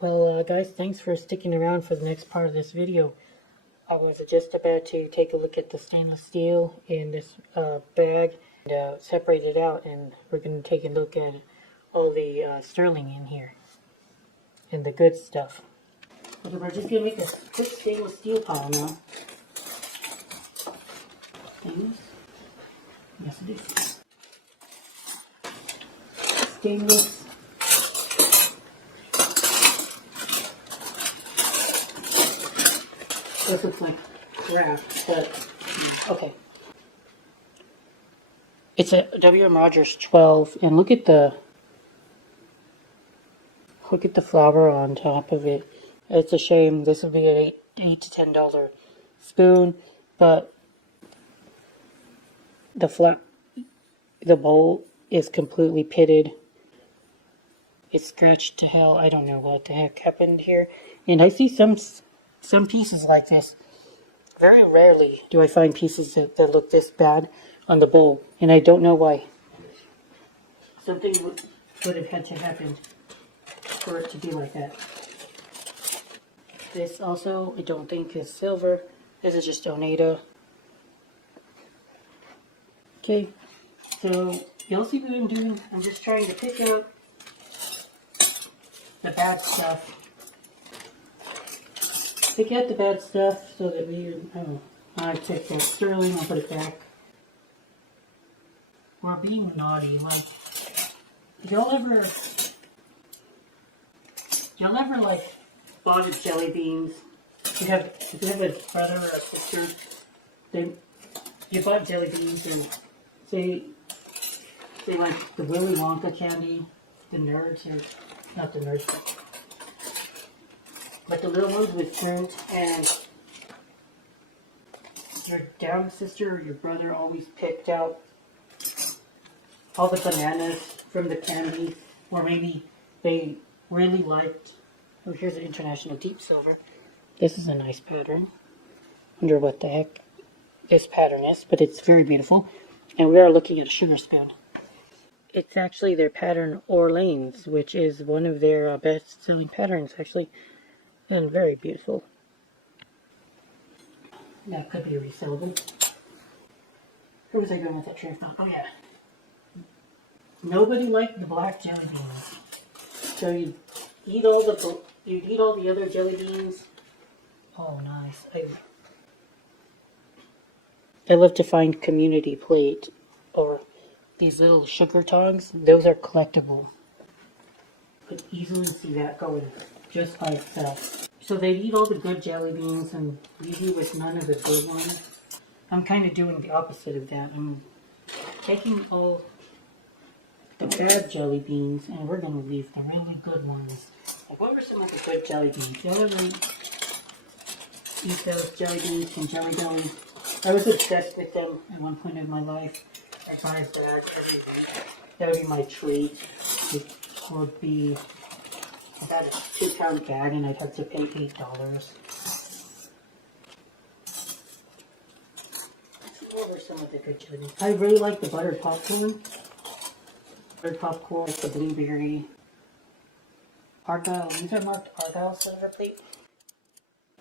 Well, guys, thanks for sticking around for the next part of this video. I was just about to take a look at the stainless steel in this bag and separate it out, and we're going to take a look at all the sterling in here and the good stuff. But we're just going to make a quick stainless steel pile now. Stainless? Yes, it is. Stainless. This looks like crap, but okay. It's a W.M. Rogers 12, and look at the flower on top of it. It's a shame. This would be an $8 to $10 spoon, but the bowl is completely pitted. It's scratched to hell. I don't know what the heck happened here. And I see some pieces like this. Very rarely do I find pieces that look this bad on the bowl, and I don't know why. Something would have had to happen for it to be like that. This also, I don't think is silver. This is just Oneida. Okay, so you'll see what I'm doing. I'm just trying to pick out the bad stuff. Pick out the bad stuff so that I picked that sterling, I'll put it back. We're being naughty, like, y'all ever like bought jelly beans? If you have a brother or a sister, you bought jelly beans and say like the Willy Wonka candy, the nerds, or not the nerds, but the little ones with currant, and your down sister or your brother always picked out all the bananas from the candy, or maybe they really liked, oh, here's an International Deep Silver. This is a nice pattern. Wonder what the heck this pattern is, but it's very beautiful. And we are looking at a sugar spoon. It's actually their pattern Orleans, which is one of their best-selling patterns, actually, and very beautiful. That could be resellable. Where was I going with that train of thought? Oh yeah. Nobody liked the black jelly beans, so you'd eat all the other jelly beans. Oh, nice. I love to find Community Plate or these little sugar tongs. Those are collectible. Could easily see that going just by itself. So they'd eat all the good jelly beans and leave you with none of the good ones. I'm kind of doing the opposite of that. I'm taking all the bad jelly beans, and we're going to leave the really good ones. Like, what were some of the good jelly beans? Y'all ever eat those jelly beans from Jelly Belly? I was obsessed with them at one point in my life. I'd buy a bag every week. That would be my treat. It would be about a 2-pound bag, and I'd have to pay $8. What were some of the good jelly beans? I really like the buttered popcorn. Popcorn, the blueberry, Argyle. These are marked Argyle Silverplate.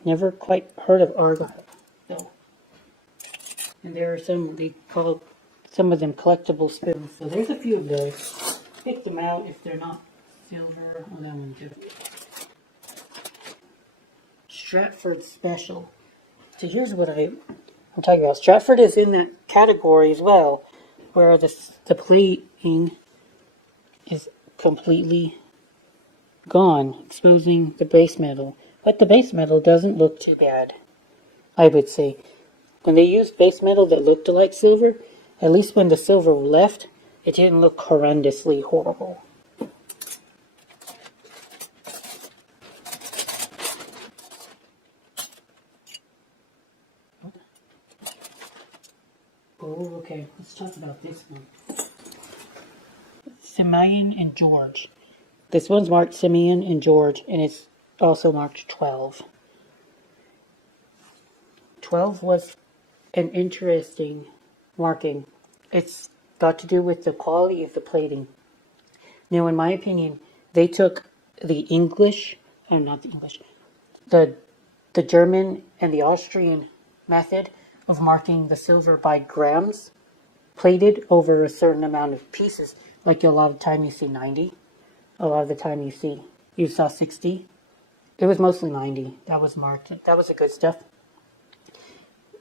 Never quite heard of Argyle, though. And there are some, they call some of them collectible spoons. So there's a few of those. Pick them out if they're not silver. Oh, that one too. Stratford Special. So here's what I'm talking about. Stratford is in that category as well, where the plating is completely gone, exposing the base metal. But the base metal doesn't look too bad, I would say. When they used base metal that looked like silver, at least when the silver left, it didn't look horrendously horrible. Oh, okay, let's talk about this one. Simeon and George. This one's marked Simeon and George, and it's also marked 12. 12 was an interesting marking. It's got to do with the quality of the plating. Now, in my opinion, they took the English oh, not the English, the German and the Austrian method of marking the silver by grams plated over a certain amount of pieces. Like a lot of the time you see 90, a lot of the time you saw 60. It was mostly 90. That was marked. That was the good stuff.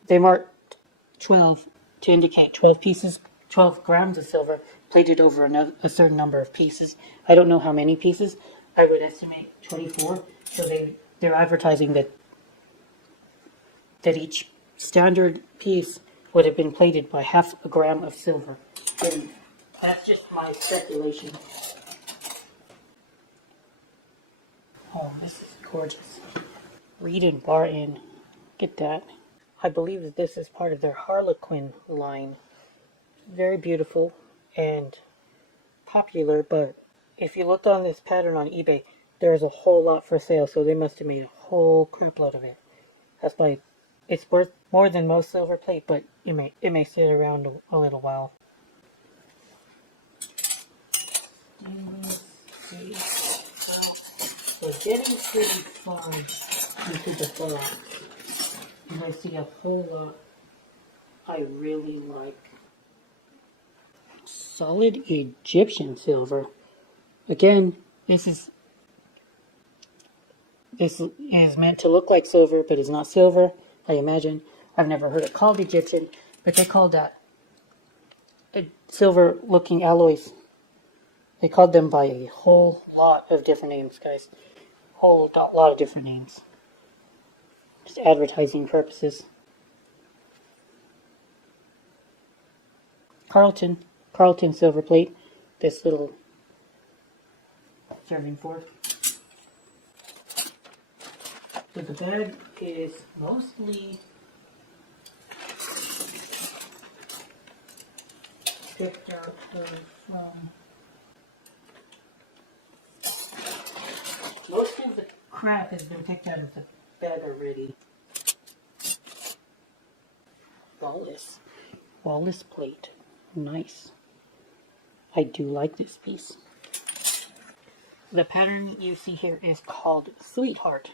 They marked 12 to indicate 12 pieces, 12 grams of silver plated over a certain number of pieces. I don't know how many pieces. I would estimate 24. So they're advertising that each standard piece would have been plated by half a gram of silver. And that's just my speculation. Oh, this is gorgeous. Reed and Barton. Get that. I believe that this is part of their Harlequin line. Very beautiful and popular, but if you look on this pattern on eBay, there's a whole lot for sale, so they must have made a whole crap load of it. That's why it's worth more than most silver plate, but it may sit around a little while. We're getting pretty far into the box, and I see a whole lot I really like. Solid Egyptian silver. Again, this is meant to look like silver, but it's not silver. I imagine. I've never heard it called Egyptian, but they called that silver-looking alloys. They called them by a whole lot of different names, guys. Whole lot of different names. Just advertising purposes. Carlton silver plate. This little serving fork. So the bag is mostly picked out from. Most of the crap has been picked out of the bag already. Wallace plate. Nice. I do like this piece. The pattern you see here is called Sweetheart.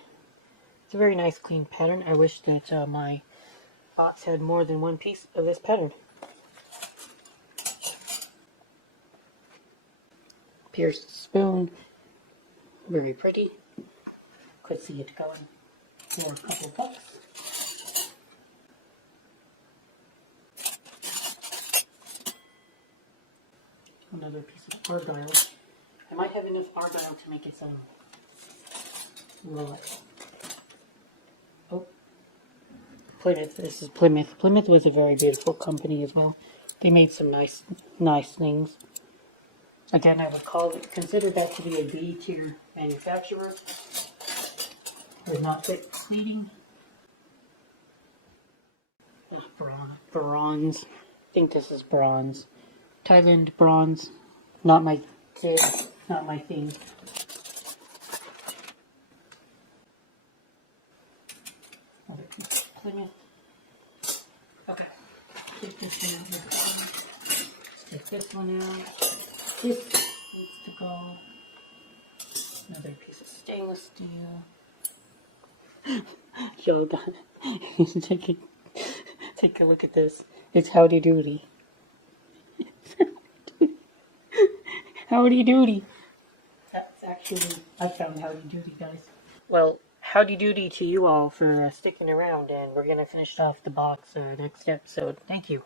It's a very nice clean pattern. I wish that my box had more than one piece of this pattern. Pierced spoon. Very pretty. Could see it going for a couple bucks. Another piece of argyle. I might have enough argyle to make its own roll-up. Oh, Plymouth. This is Plymouth. Plymouth was a very beautiful company as well. They made some nice things. Again, I would consider that to be a B-tier manufacturer. Does not fit plating. Bronze. I think this is bronze. Thailand bronze. Not my thing. Plymouth. Okay. Take this one out. Take this one out. This needs to go. Another piece of stainless steel. Yo, take a look at this. It's Howdy Doody. Howdy Doody. That's actually, I found Howdy Doody, guys. Well, howdy doody to you all for sticking around, and we're going to finish off the box next episode. Thank you.